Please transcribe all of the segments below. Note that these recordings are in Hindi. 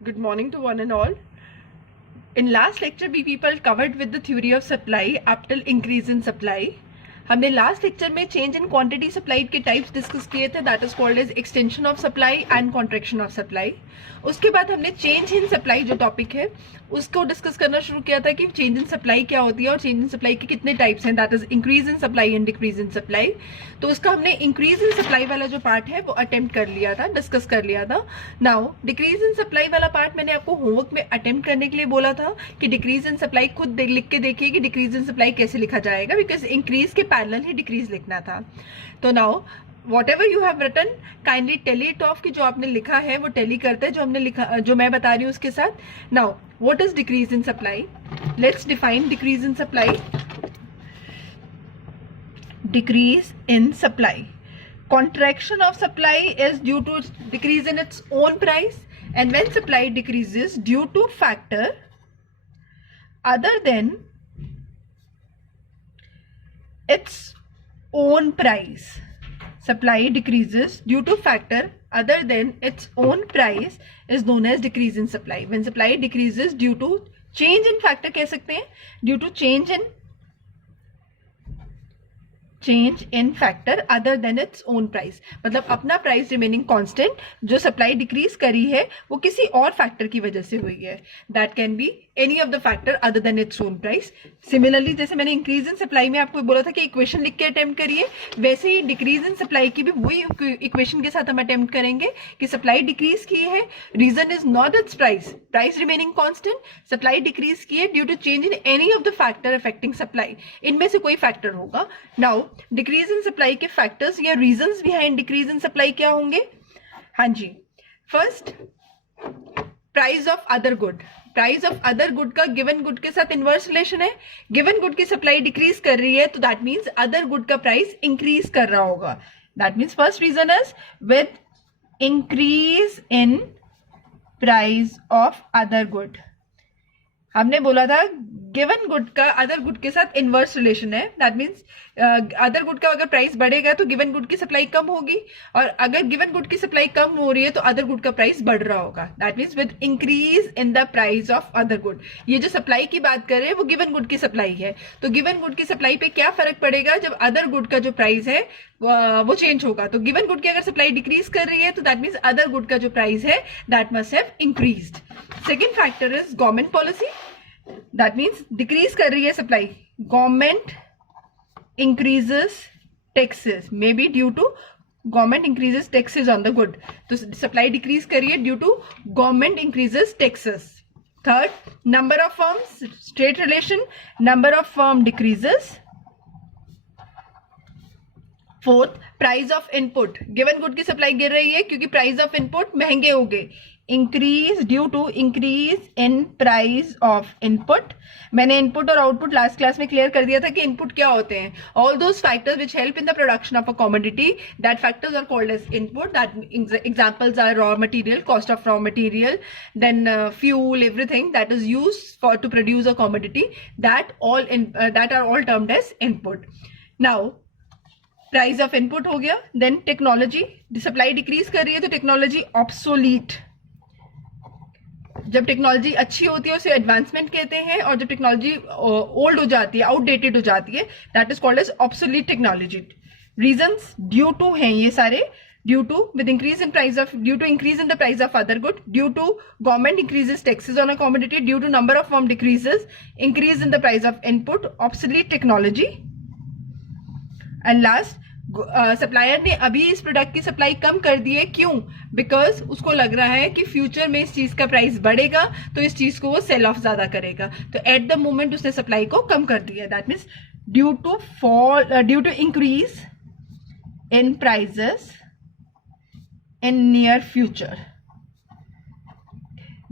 Good morning to one and all. In last lecture, we people covered with the theory of supply up till increase in supply. हमने लास्ट लेक्चर में चेंज इन क्वांटिटी सप्लाइड के टाइप्स डिस्कस किए थे, that is called as extension of supply and contraction of supply. उसके बाद हमने चेंज इन सप्लाई जो टॉपिक है उसको डिस्कस करना शुरू किया था कि चेंज इन सप्लाई क्या होती है और चेंज इन सप्लाई के कितने टाइप्स हैं, that is increase in supply and decrease in supply. तो उसका हमने इंक्रीज इन सप्लाई वाला जो पार्ट है वो अटेम्प्ट कर लिया था, डिस्कस कर लिया था. नाउ डिक्रीज इन सप्लाई वाला पार्ट मैंने आपको होमवर्क में अटेम्प्ट करने के लिए बोला था कि डिक्रीज इन सप्लाई खुद लिख के देखिए कि डिक्रीज इन सप्लाई कैसे लिखा जाएगा, बिकॉज इंक्रीज के पैरेलल ही डिक्रीज लिखना था. तो now whatever you have written kindly tally it off कि जो आपने लिखा है वो tally करते हैं जो हमने लिखा, जो मैं बता रही हूँ उसके साथ. Now what is decrease in supply? Let's define decrease in supply. Decrease in supply, contraction of supply is due to decrease in its own price, and when supply decreases due to factor other than its own price, supply decreases due to factor other than its own price is known as decrease in supply. When supply decreases due to change in factor कह सकते हैं, due to change in factor other than its own price, मतलब अपना प्राइस रिमेनिंग कांस्टेंट, जो सप्लाई डिक्रीज करी है वो किसी और फैक्टर की वजह से हुई है. That can be any of the factor other than its own price. Similarly जैसे मैंने इंक्रीज इन सप्लाई में आपको बोला था कि इक्वेशन लिख के अटेम्प्ट करिए, वैसे ही डिक्रीज इन सप्लाई की भी वही इक्वेशन के साथ हम अटेम्प्ट करेंगे कि सप्लाई डिक्रीज की है, reason is not its price remaining constant, supply decrease की है due to change in any of the factor affecting supply, इनमें से कोई फैक्टर होगा. नाउ डिक्रीज इन सप्लाई के फैक्टर्स या reasons behind decrease in supply क्या होंगे? हाँ जी, first price of other good. Price of other good का गिवन गुड के साथ इनवर्स रिलेशन है. गिवन गुड की सप्लाई डिक्रीज कर रही है तो दैट मीन्स अदर गुड का प्राइस इंक्रीज कर रहा होगा. That means first reason is with increase in price of other good. हमने बोला था गिवन गुड का अदर गुड के साथ इनवर्स रिलेशन है. दैट मीन्स अदर गुड का अगर प्राइस बढ़ेगा तो गिवन गुड की सप्लाई कम होगी, और अगर गिवन गुड की सप्लाई कम हो रही है तो अदर गुड का प्राइस बढ़ रहा होगा. That means with increase in the price of other good. ये जो सप्लाई की बात कर रहे हैं वो गिवन गुड की सप्लाई है. तो गिवन गुड की सप्लाई पे क्या फर्क पड़ेगा जब अदर गुड का जो प्राइस है वो चेंज होगा. तो गिवन गुड की अगर सप्लाई डिक्रीज कर रही है तो दैट मीन्स अदर गुड का जो प्राइस है that must have increased. Second factor is government policy. That means decrease कर रही है supply, government increases taxes, may be due to government increases taxes on the good. तो सप्लाई डिक्रीज करिए due to government increases taxes. Third, number of firms, straight relation, number of firm decreases. Fourth, price of input. Given good की सप्लाई गिर रही है क्योंकि प्राइस ऑफ इनपुट महंगे हो गए. Increase due to increase in price of input. मैंने इनपुट और आउटपुट लास्ट क्लास में क्लियर कर दिया था कि इनपुट क्या होते हैं. All those factors which help in the production of a commodity, that factors are called as input. That examples are raw material, cost of raw material, then fuel, everything that is used for to produce a commodity, that are all termed as input. Now price of input हो गया. देन टेक्नोलॉजी, सप्लाई डिक्रीज कर रही है तो टेक्नोलॉजी ऑब्सोलीट. जब टेक्नोलॉजी अच्छी होती है उसे एडवांसमेंट कहते हैं, और जब टेक्नोलॉजी ओल्ड हो जाती है, आउटडेटेड हो जाती है, that is called as obsolete technology. Reasons due to हैं ये सारे. Due to with increase in price of, due to increase in the price of other good, due to government increases taxes on a commodity, due to number of firm decreases, increase in the price of input, obsolete technology. And last, supplier ने अभी इस प्रोडक्ट की सप्लाई कम कर दी है. क्यों? बिकॉज उसको लग रहा है कि फ्यूचर में इस चीज का प्राइस बढ़ेगा तो इस चीज को वो सेल ऑफ ज्यादा करेगा, तो एट द मोमेंट उसने सप्लाई को कम कर दिया. That means due to increase in prices in near future.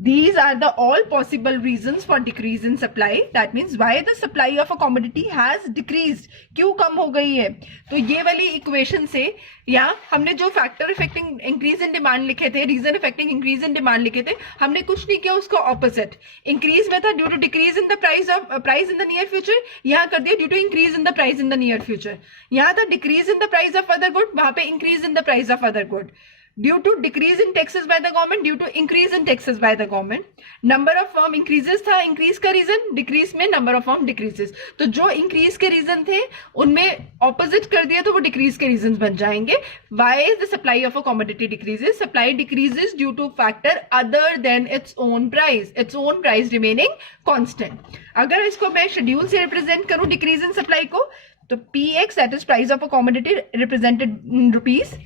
These are the all possible reasons for decrease in supply. That means why the supply of a commodity has decreased. क्यों कम हो गई है? तो ये वाली इक्वेशन से, या हमने जो factor affecting increase in demand लिखे थे, reason affecting increase in demand लिखे थे, हमने कुछ नहीं किया, उसका ऑपोजिट. इंक्रीज में था due to decrease in the price in the near future, यहाँ कर दिया due to increase in the price in the near future. यहाँ था decrease in the price of other good, वहां पे increase in the price of other good. due to decrease in taxes by the government, due to increase in taxes by the government. Number of firm increases था, increase का reason, decrease में number of firm decreases. तो जो increase के reason थे उनमें opposite कर दिया तो वो decrease के reasons बन जाएंगे. Why is the supply of a commodity decreases? Supply decreases due to factor other than its own price remaining constant. अगर इसको मैं schedule से represent करूं decrease in supply को, तो PX, that is price of a commodity represented in rupees.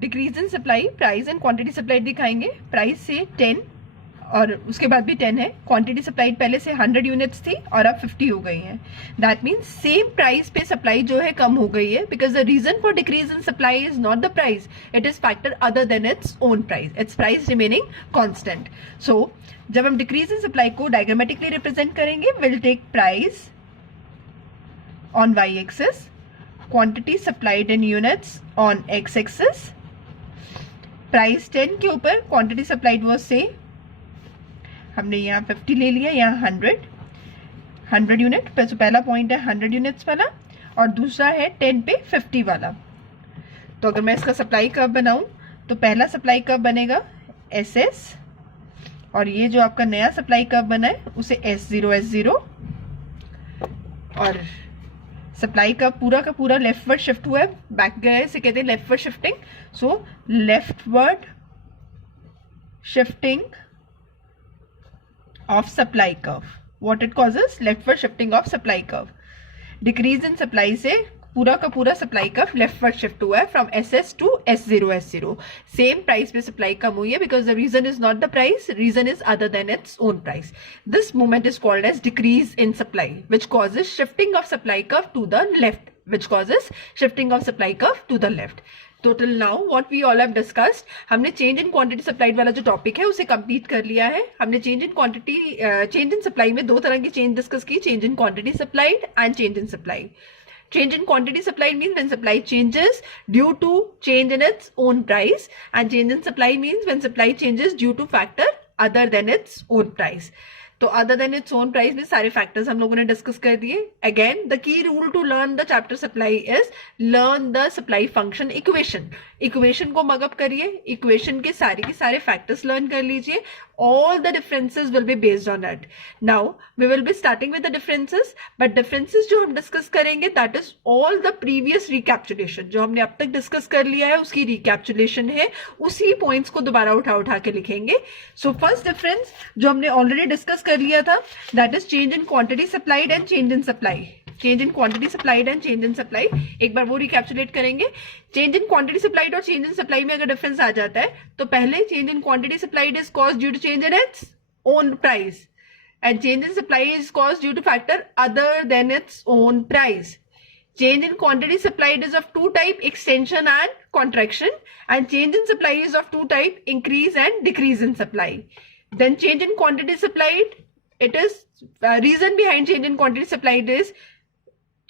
Decrease in supply, price and quantity supplied दिखाएंगे. प्राइस से 10 और उसके बाद भी 10 है. क्वांटिटी सप्लाइड पहले से 100 यूनिट्स थी और अब 50 हो गई है. दैट मीन्स सेम प्राइस पे सप्लाई जो है कम हो गई है, because the reason for decrease in supply is not the price, it is factor other than its own price, its price remaining constant. So जब हम डिक्रीज इन सप्लाई को डायग्रामेटिकली रिप्रेजेंट करेंगे, will take price on Y axis, quantity supplied in units on X axis. Price 10 के ऊपर क्वांटिटी सप्लाइड वाज से हमने यहाँ 50 ले लिया, यहाँ 100 यूनिट. तो पहला पॉइंट है 100 यूनिट्स वाला और दूसरा है 10 पे 50 वाला. तो अगर मैं इसका सप्लाई कर्व बनाऊं तो पहला सप्लाई कर्व बनेगा SS और ये जो आपका नया सप्लाई कर्व बना है उसे S0 और सप्लाई का पूरा लेफ्टवर्ड शिफ्ट हुआ है, बैक गया है, इसे कहते हैं leftward shifting. So leftward shifting of supply curve, what it causes, leftward shifting of supply curve. Decrease in supply से पूरा सप्लाई कर्व लेफ्टवर्ड शिफ्ट हुआ है from SS to S0. Same price पे सप्लाई कम हुई है because the reason is not the price, reason is other than its own price. This movement is called as decrease in supply which causes shifting of supply curve to the left, which causes shifting of supply curve to the left. तो till now what we all have discussed, हमने change in quantity supplied वाला जो टॉपिक है उसे कंप्लीट कर लिया है. हमने change in quantity, change in supply में दो तरह की change डिस्कस की, change in quantity supplied and change in supply. Change in quantity supplied means when supply changes due to change in its own price, and change in supply means when supply changes due to factor other than its own price. तो other than its own price में सारे फैक्टर्स हम लोगों ने डिस्कस कर दिए. Again the key rule to learn the chapter supply is learn the supply function equation को मगअप करिए, इक्वेशन के सारे फैक्टर्स लर्न कर लीजिए. all the differences will be based on it. Now we will be starting with the differences, but differences जो हम डिस्कस करेंगे that is all the previous recapitulation, जो हमने अब तक डिस्कस कर लिया है उसकी recapitulation है, उसी पॉइंट्स को दोबारा उठा के लिखेंगे. So first difference जो हमने ऑलरेडी डिस्कस कर लिया था, that is change in quantity supplied and change in supply. Change in quantity supplied and change in supply, एक बार वो रिकैप्चुलेट करेंगे. चेंज इन क्वांटिटी सप्लाइड और चेंज इन सप्लाई में अगर डिफरेंस आ जाता है तो पहले change in quantity supplied is caused due to change in its own price and change in supply is caused due to factor other than its own price. Change in quantity supplied is of two type, extension and contraction, and change in supply is of two type, increase and decrease in supply. Then change in quantity supplied, it is reason behind change in quantity supplied is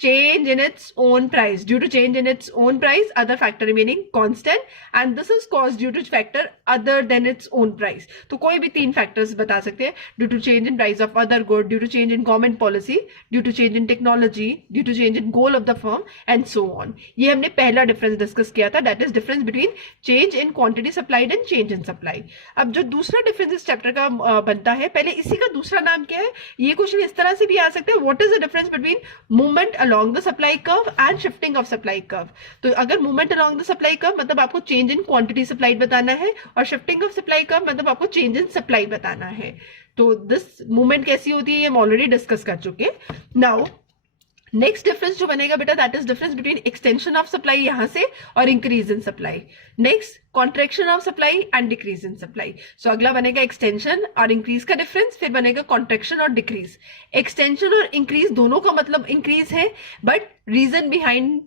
change in its own price. Due to change in its own price, other factor remaining constant, and this is caused due to factor other than its own price. तो कोई भी तीन factors बता सकते हैं. Due to change in price of other good, due to change in government policy, due to change in technology, due to change in goal of the firm, and so on. ये हमने पहला difference discuss किया था, that is difference between change in quantity supplied and change in supply. अब जो दूसरा difference इस chapter का बनता है, पहले इसी का दूसरा नाम क्या है? ये क्वेश्चन इस तरह से भी आ सकता है, what is the difference between movement along the supply curve and shifting of supply curve. तो अगर movement along the supply curve मतलब आपको change in quantity supplied बताना है और shifting of supply curve मतलब आपको change in supply बताना है. तो this movement कैसी होती है ये हम ऑलरेडी डिस्कस कर चुके. नाउ नेक्स्ट डिफरेंस जो बनेगा बेटा, that is difference between extension of supply यहां से और increase in supply. Next contraction of supply and decrease in supply. So अगला बनेगा एक्सटेंशन और इंक्रीज का डिफरेंस, फिर बनेगा कॉन्ट्रैक्शन और डिक्रीज. एक्सटेंशन और इंक्रीज दोनों का मतलब इंक्रीज है, but reason behind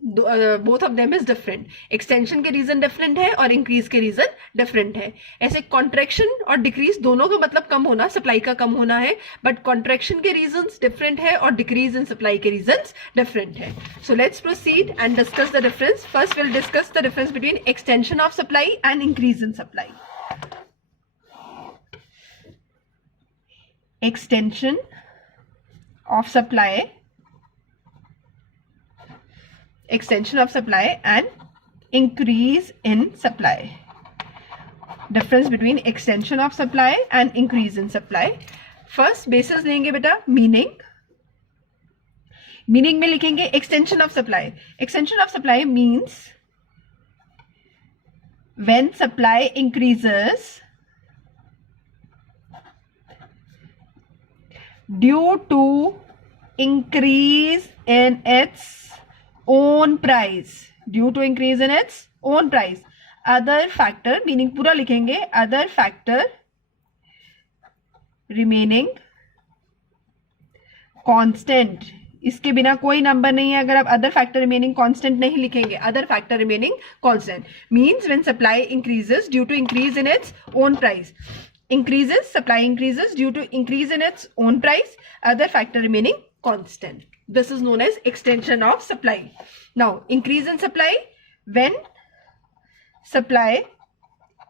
both of them is different. Extension के रीजन डिफरेंट है और इंक्रीज के रीजन डिफरेंट है. ऐसे कॉन्ट्रैक्शन और डिक्रीज दोनों का मतलब कम होना, सप्लाई का कम होना है, बट कॉन्ट्रैक्शन के रीजन डिफरेंट है और डिक्रीज इन सप्लाई के रीजन डिफरेंट है. So let's proceed and discuss the difference. First will discuss the difference between extension of supply and increase in supply. Extension of supply and increase in supply. Difference between extension of supply and increase in supply. First basis लेंगे बेटा meaning. Meaning में लिखेंगे extension of supply. Extension of supply means when supply increases due to increase in its own price. Due to increase in its own price. Other factor, meaning पूरा लिखेंगे, other factor remaining constant. इसके बिना कोई नंबर नहीं है अगर आप other factor remaining constant नहीं लिखेंगे. Other factor remaining constant means when supply increases due to increase in its own price. Increases, supply increases due to increase in its own price. Other factor remaining constant. This is known as extension of supply. Now, increase in supply when supply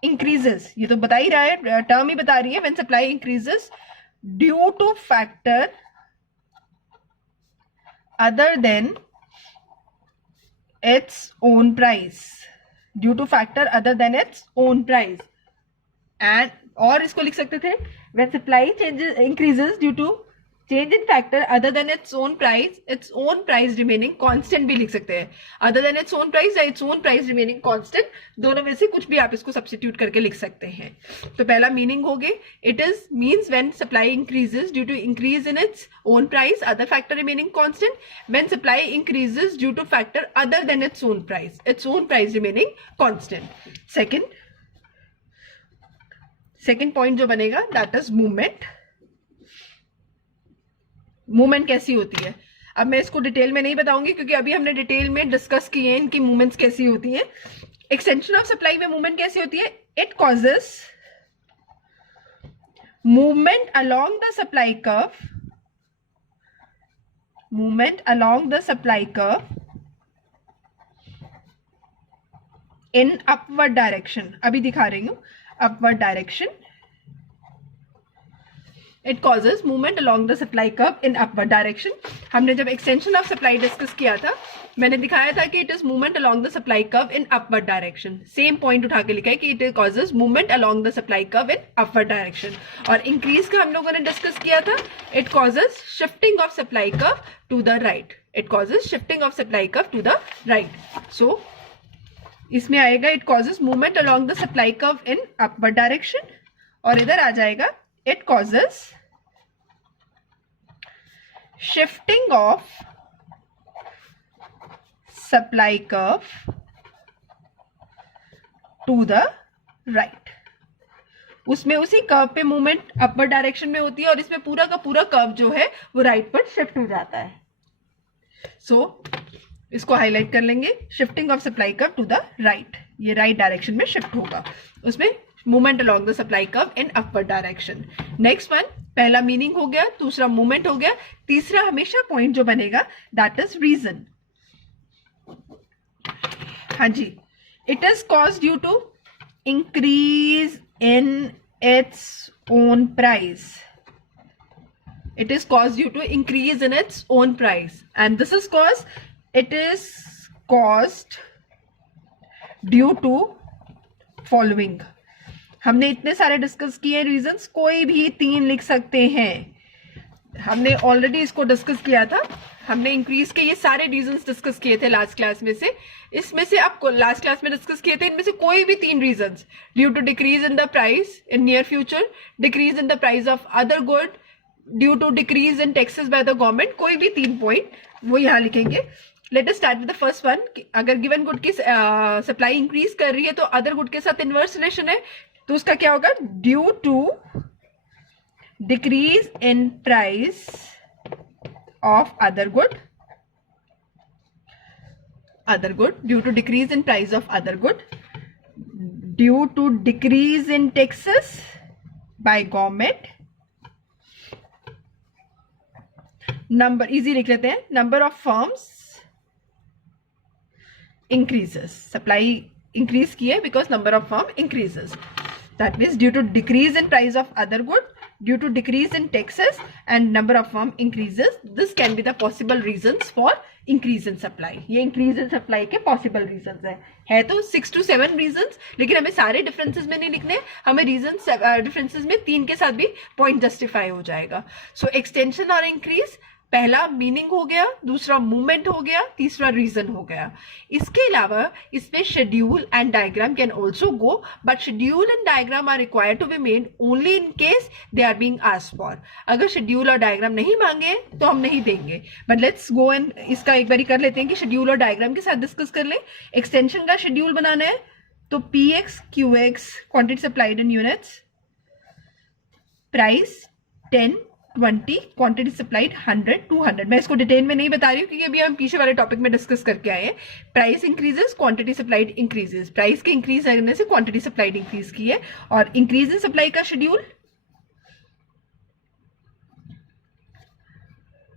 increases. ये तो बता ही रहा है, टर्म ही बता रही है. When supply increases due to factor other than its own price. Due to factor other than its own price. And और इसको लिख सकते थे when supply increases due to change in factor other than its own price remaining constant भी लिख सकते हैं. Other than its own price या its own price remaining constant, दोनों में से कुछ भी आप इसको substitute करके लिख सकते हैं. तो पहला meaning हो गए, it is means when supply increases due to increase in its own price, other factor remaining constant. When supply increases due to factor other than its own price remaining constant. Second point जो बनेगा that is movement. मूवमेंट कैसी होती है, अब मैं इसको डिटेल में नहीं बताऊंगी क्योंकि अभी हमने डिटेल में डिस्कस किए हैं इनकी मूवमेंट्स कैसी होती है. एक्सटेंशन ऑफ सप्लाई में मूवमेंट कैसी होती है, it causes movement along the supply curve in upward direction. अभी दिखा रही हूं upward direction. It causes movement along the supply curve in upward direction. हमने जब extension of supply डिस्कस किया था मैंने दिखाया था कि it is movement along the supply curve in upward direction. Same point उठा के लिखा है कि it causes movement along the supply curve in upward direction. और increase का हम लोगों ने डिस्कस किया था, it causes shifting of supply curve to the right. It causes shifting of supply curve to the right. So इसमें आएगा it causes movement along the supply curve in upward direction और इधर आ जाएगा it causes shifting of supply curve to the right. उसमें उसी कर्व पे मूवमेंट अपर डायरेक्शन में होती है और इसमें पूरा का पूरा कर्व जो है वो राइट पर शिफ्ट हो जाता है. सो इसको हाईलाइट कर लेंगे, shifting of supply curve to the right, ये राइट डायरेक्शन में शिफ्ट होगा. उसमें movement along the supply curve in upward direction. Next one, पहला मीनिंग हो गया, दूसरा मूवमेंट हो गया, तीसरा हमेशा पॉइंट जो बनेगा दैट इज रीजन. हाँ जी, it is cause due to increase in its own price. It is caused due to increase in its own price, and this is caused. It is caused due to following. हमने इतने सारे डिस्कस किए रीजंस, कोई भी 3 लिख सकते हैं. हमने ऑलरेडी इसको डिस्कस किया था, हमने इंक्रीज के ये सारे रीजंस डिस्कस किए थे लास्ट क्लास में से. इसमें से आपको लास्ट क्लास में डिस्कस किए थे, इनमें से कोई भी 3 reasons due to decrease in the price in near future, decrease in the price of other good, due to decrease in taxes by the government, कोई भी 3 पॉइंट वो यहाँ लिखेंगे. Let us start with the first one. अगर गिवन गुड की सप्लाई इंक्रीज कर रही है तो अदर गुड के साथ इनवर्स रिलेशन है, तो उसका क्या होगा, due to decrease in price of other good, due to decrease in price of other good, due to decrease in taxes by government. Number easy लिख लेते हैं, number of firms increases. Supply increase की है because number of firm increases. That means due to decrease in price of other good, due to decrease in taxes, and number of firm increases. This can be the possible reasons for increase in supply. ये इंक्रीज इन सप्लाई के पॉसिबल रीजंस है तो 6 to 7 रीजंस, लेकिन हमें सारे डिफरेंसेस में नहीं लिखने, हमें रीजंस डिफरेंसेस में 3 के साथ भी पॉइंट जस्टिफाई हो जाएगा। सो एक्सटेंशन और इंक्रीज, पहला मीनिंग हो गया, दूसरा मूवमेंट हो गया, तीसरा रीजन हो गया। इसके अलावा इसमें schedule and diagram can also go, but schedule and diagram are required to be made only in case they are being asked for. अगर शेड्यूल और डायग्राम नहीं मांगे तो हम नहीं देंगे, बट लेट्स गो एंड इसका एक बार कर लेते हैं कि शेड्यूल और डायग्राम के साथ डिस्कस कर ले। एक्सटेंशन का शेड्यूल बनाना है तो PX QX quantity supplied in units, price 10 20, quantity supplied 100 200। मैं इसको डिटेल में नहीं बता रही हूँ क्योंकि अभी हम पीछे वाले टॉपिक में डिस्कस करके आए हैं। Price increases, quantity supplied increases, price के इंक्रीज करने से क्वांटिटी सप्लाइड इंक्रीज की है। और इंक्रीज इन सप्लाई का शेड्यूल,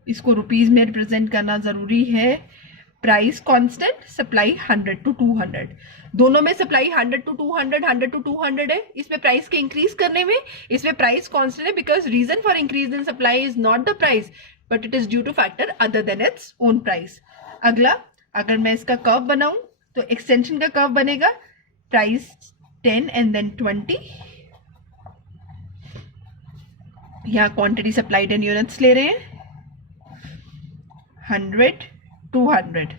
इसको रुपीज में रिप्रेजेंट करना जरूरी है। प्राइस कांस्टेंट, सप्लाई 100 to 200, दोनों में सप्लाई 100 to 200 100 to 200 है। इसमें प्राइस के इंक्रीज करने में इसमें प्राइस कांस्टेंट है because reason for increase in supply is not the price but it is due to factor other than its own price. अगला, अगर मैं इसका कर्व बनाऊं तो एक्सटेंशन का कर्व बनेगा प्राइस 10 एंड देन 20, यहां क्वांटिटी सप्लाइड इन यूनिट्स ले रहे हैं, 100 200,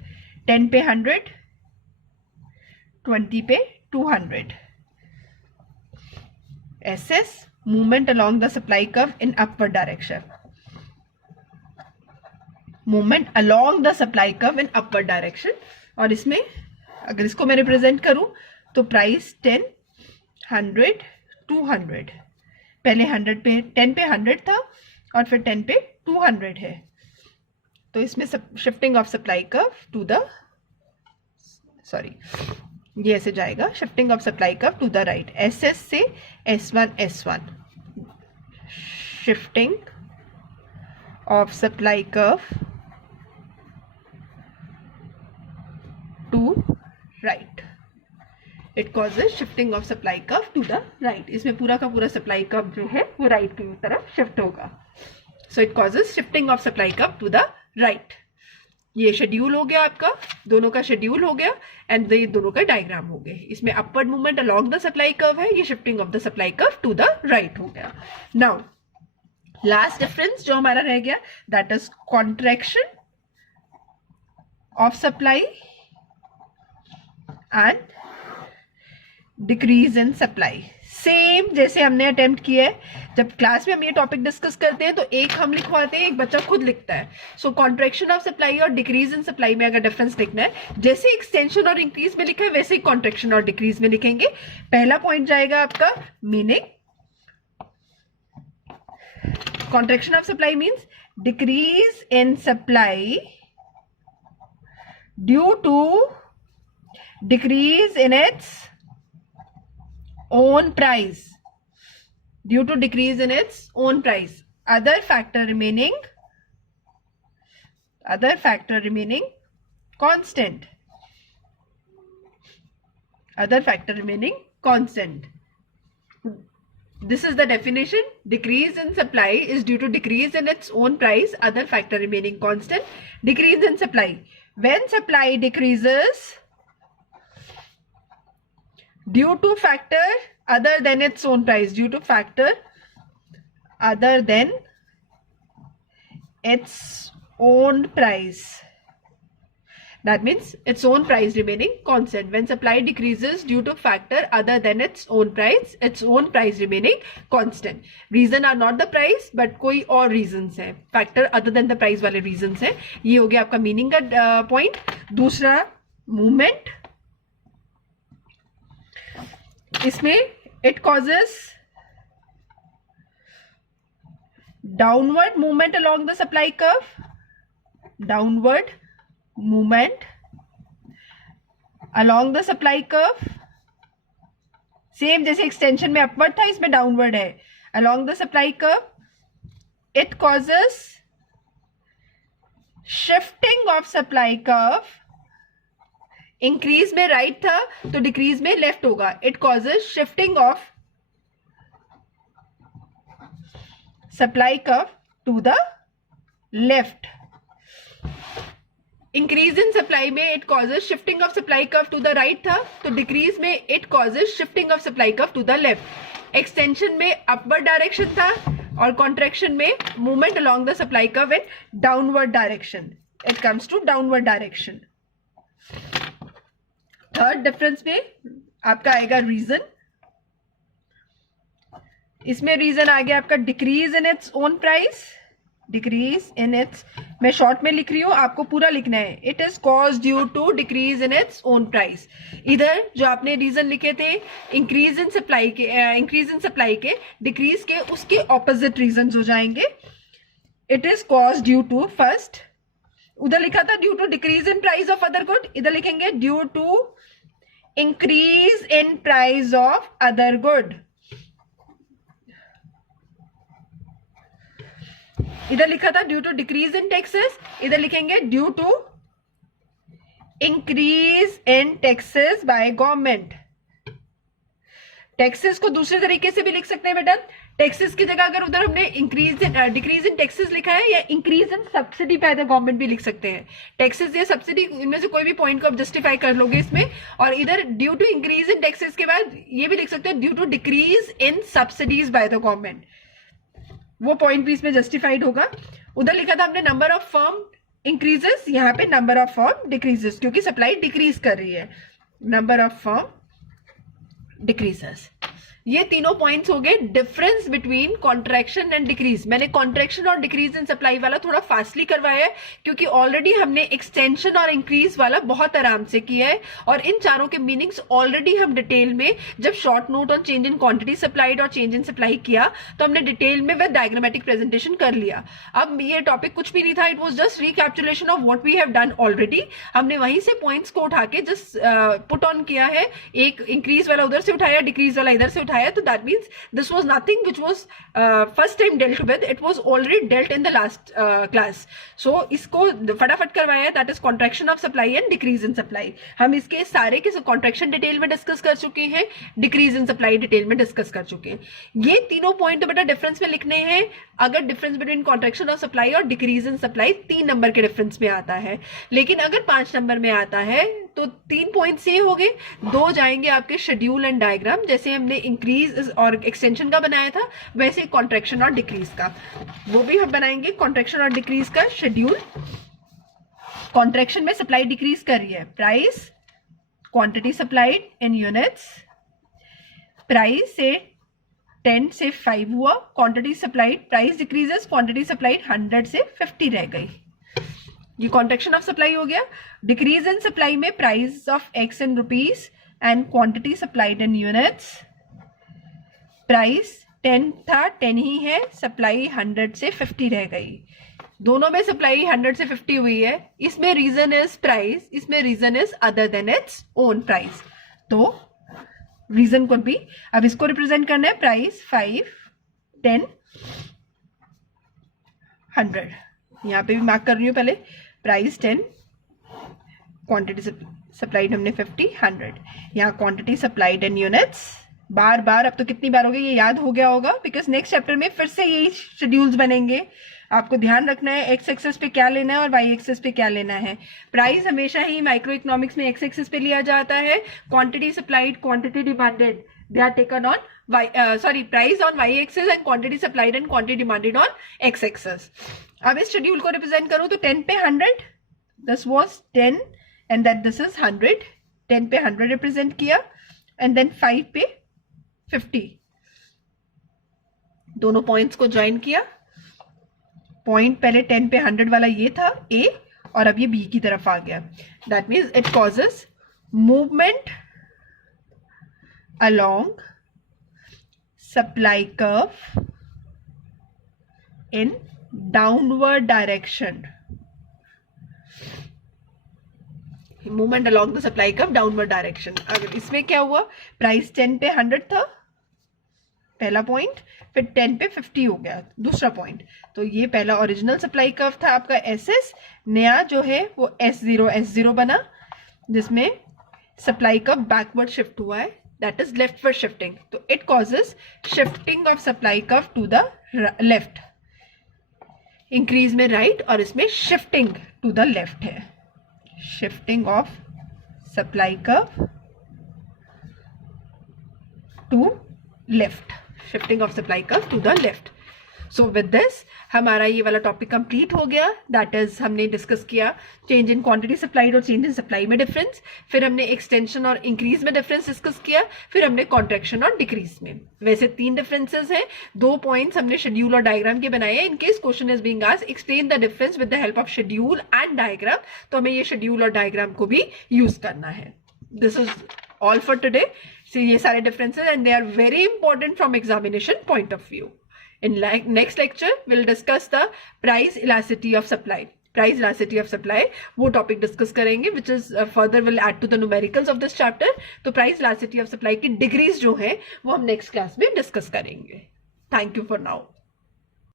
10 पे 100, 20 पे 200। SS, movement along the supply curve in upward direction, movement along the supply curve in upward direction. और इसमें अगर इसको मैं रिप्रेजेंट करूं तो प्राइस 10 100 200, पहले 100 पे 10 पे 100 था और फिर 10 पे 200 है, तो इसमें shifting of supply curve to the, sorry ये ऐसे जाएगा, shifting of supply curve to the right, SS से S1 S1, shifting of supply curve to right, it causes shifting of supply curve to the right. इसमें पूरा का पूरा सप्लाई कर्व जो है वो राइट की तरफ शिफ्ट होगा, so it causes shifting of supply curve to the right. ये शेड्यूल हो गया आपका, दोनों का शेड्यूल हो गया एंड ये दोनों का डायग्राम हो गए। इसमें upward movement along the supply curve है, ये shifting of the supply curve to the right हो गया। नाउ लास्ट डिफरेंस जो हमारा रह गया that is contraction of supply and decrease in supply. Same जैसे हमने अटेम्प्ट किया है, जब क्लास में हम ये टॉपिक डिस्कस करते हैं तो एक हम लिखवाते हैं, एक बच्चा खुद लिखता है। सो कॉन्ट्रैक्शन ऑफ सप्लाई और डिक्रीज इन सप्लाई में अगर डिफरेंस लिखना है, जैसे एक्सटेंशन और इंक्रीज में लिखा है वैसे ही कॉन्ट्रैक्शन और डिक्रीज में लिखेंगे। पहला पॉइंट जाएगा आपका meaning, contraction of supply means decrease in supply due to decrease in its own price, due to decrease in its own price, other factor remaining constant, other factor remaining constant. This is the definition. Decrease in supply is due to decrease in its own price, other factor remaining constant. Decrease in supply, when supply decreases due to factor other than its own price, due to factor other than its own price, that means its own price remaining constant. When supply decreases due to factor other than its own price remaining constant. Reason are not the price but कोई और reasons है, factor other than the price वाले reasons है। ये हो गया आपका meaning का point। दूसरा movement, इसमें it causes downward movement along the supply curve, downward movement along the supply curve, same जैसे एक्सटेंशन में अपवर्ड था इसमें डाउनवर्ड है, along the supply curve. It causes shifting of supply curve, increase में राइट था तो डिक्रीज में लेफ्ट होगा, it causes shifting of supply curve to the left. Increase in supply में it causes shifting of supply curve to the right था, तो डिक्रीज में it causes shifting of supply curve to the left. Extension में अपवर्ड डायरेक्शन था और कॉन्ट्रैक्शन में movement along the supply curve in downward direction, it comes to downward direction. Third difference में आपका आएगा रीजन, इसमें रीजन आ गया आपका decrease in its own price, decrease in its, मैं शॉर्ट में लिख रही हूं, आपको पूरा लिखना है, it is cause due to decrease in its own price. इधर जो आपने रीजन लिखे थे इंक्रीज इन सप्लाई के डिक्रीज के, उसके ऑपोजिट रीजन हो जाएंगे। It is cause due to, first उधर लिखा था due to decrease in price of other good, इधर लिखेंगे due to increase in price of other good. इधर लिखा था due to decrease in taxes, इधर लिखेंगे due to increase in taxes by government. Taxes को दूसरे तरीके से भी लिख सकते हैं बेटा, टैक्सेस की जगह अगर उधर हमने डिक्रीज इन टैक्सेस लिखा है, या increase in subsidy bye the government भी लिख सकते हैं। टैक्सेस या सब्सिडी, इनमें से कोई भी पॉइंट को आप जस्टिफाई कर लोगे इसमें। और इधर due to increase in taxes के बाद ये भी लिख सकते हैं due to decrease in subsidies by the government, वो पॉइंट भी इसमें जस्टिफाइड होगा। उधर लिखा था हमने नंबर ऑफ फर्म इंक्रीजेस, यहाँ पे नंबर ऑफ फर्म डिक्रीजेस, क्योंकि सप्लाई डिक्रीज कर रही है, नंबर ऑफ फर्म डिक्रीजेस। ये तीनों पॉइंट्स हो गए difference between contraction and decrease. मैंने कॉन्ट्रैक्शन और डिक्रीज इन सप्लाई वाला थोड़ा फास्टली करवाया है, क्योंकि ऑलरेडी हमने एक्सटेंशन और इंक्रीज वाला बहुत आराम से किया है, और इन चारों के मीनिंग्स ऑलरेडी हम डिटेल में जब short note on change in quantity supplied और चेंज इन सप्लाई किया, तो हमने डिटेल में विद डायग्रामेटिक प्रेजेंटेशन कर लिया। अब ये टॉपिक कुछ भी नहीं था, it was just recapitulation of what we have done already. हमने वहीं से पॉइंट्स को उठा के जस्ट पुट ऑन किया है, एक इंक्रीज वाला उधर से उठाया, डिक्रीज वाला इधर से उठाया, तो that means this was nothing which was first time dealt with, it was already dealt in the last class. So इसको फटाफट करवाया है, that is contraction of supply and decrease in supply. हम इसके सारे के कॉन्ट्रैक्शन डिटेल में डिस्कस कर चुके हैं, डिक्रीज इन सप्लाई डिटेल में डिस्कस कर चुके हैं। ये तीनों पॉइंट तो बेटा डिफरेंस में लिखने हैं। अगर difference between contraction of supply और डिक्रीज इन सप्लाई 3 नंबर के डिफरेंस में आता है, लेकिन अगर 5 नंबर में आता है तो 3 पॉइंट्स ये हो गए, 2 जाएंगे आपके शेड्यूल एंड डायग्राम, जैसे हमने इंक्रीज और एक्सटेंशन का बनाया था वैसे कॉन्ट्रैक्शन और डिक्रीज का, वो भी हम बनाएंगे। कॉन्ट्रैक्शन और डिक्रीज का शेड्यूल, कॉन्ट्रैक्शन में सप्लाई डिक्रीज कर रही है, price quantity supplied in units, price से 10 से 5 हुआ, quantity supplied, price decreases, quantity supplied 100 से 50 रह गई, ये कॉन्ट्रैक्शन ऑफ सप्लाई हो गया। डिक्रीज इन सप्लाई में price of x in rupees and quantity supplied in units, price 10 था 10 ही है, सप्लाई 100 से 50 रह गई, दोनों में सप्लाई 100 से 50 हुई है। इसमें रीजन इज प्राइस, इसमें reason is other than its own price, तो रीजन कुड बी, अब इसको रिप्रेजेंट करना है प्राइस 5 10 100, यहाँ पे भी मार्क कर रही हूँ पहले, प्राइस 10, क्वांटिटी सप्लाइड हमने 50 100, यहाँ क्वांटिटी सप्लाइड इन यूनिट्स। बार बार, अब तो कितनी बार हो गई ये याद हो गया होगा, बिकॉज नेक्स्ट चैप्टर में फिर से यही शेड्यूल्स बनेंगे। आपको ध्यान रखना है एक्स एक्सेस पे क्या लेना है और वाई एक्सेस पे क्या लेना है। प्राइस हमेशा ही माइक्रो इकोनॉमिक्स में एक्स एक्सेस पे लिया जाता है, quantity supplied quantity demanded they are taken on price on Y axis and quantity supplied and quantity demanded on X axis. अब इस शेड्यूल को रिप्रेजेंट करूं तो 10 पे 100, this was 10 and that this is 100, 10 पे 100 रिप्रेजेंट किया, एंड देन 5 पे 50, दोनों पॉइंट्स को ज्वाइन किया। पॉइंट पहले 10 पे 100 वाला ये था ए, और अब ये बी की तरफ आ गया, that means it causes movement along supply curve in downward direction, movement along the supply curve downward direction. अगर इसमें क्या हुआ, प्राइस 10 पे 100 था पहला पॉइंट, फिर 10 पे 50 हो गया दूसरा पॉइंट, तो ये पहला ओरिजिनल सप्लाई कर्व था आपका SS, नया जो है वो S0 बना, जिसमें सप्लाई कर्व बैकवर्ड शिफ्ट हुआ है, दैट इज लेफ्टवर्ड शिफ्टिंग, तो it causes shifting of supply curve to the left, increase में राइट और इसमें शिफ्टिंग टू द लेफ्ट है। shifting of supply curve to left, shifting of supply curve to the left. So with this हमारा ये वाला टॉपिक कंप्लीट हो गया. दैट इज हमने डिस्कस किया चेंज इन क्वांटिटी सप्लाइड और चेंज इन सप्लाई में डिफरेंस, फिर हमने एक्सटेंशन और इंक्रीज में डिफरेंस डिस्कस किया, फिर हमने कॉन्ट्रैक्शन और डिक्रीज में. वैसे 3 डिफरेंसेस हैं, 2 पॉइंट्स हमने शेड्यूल और डायग्राम के बनाए हैं. In case question is being asked explain the difference with the help of schedule and diagram, तो हमें ये शेड्यूल और डायग्राम को भी यूज करना है. This is all for today. ये सारे differences and they are very important from examination point of view. In next lecture, we'll discuss the price elasticity of supply. Price elasticity of supply वो topic discuss करेंगे, which is further will add to the numericals of this chapter. तो price elasticity of supply की degrees जो है वो हम next class में discuss करेंगे. Thank you for now.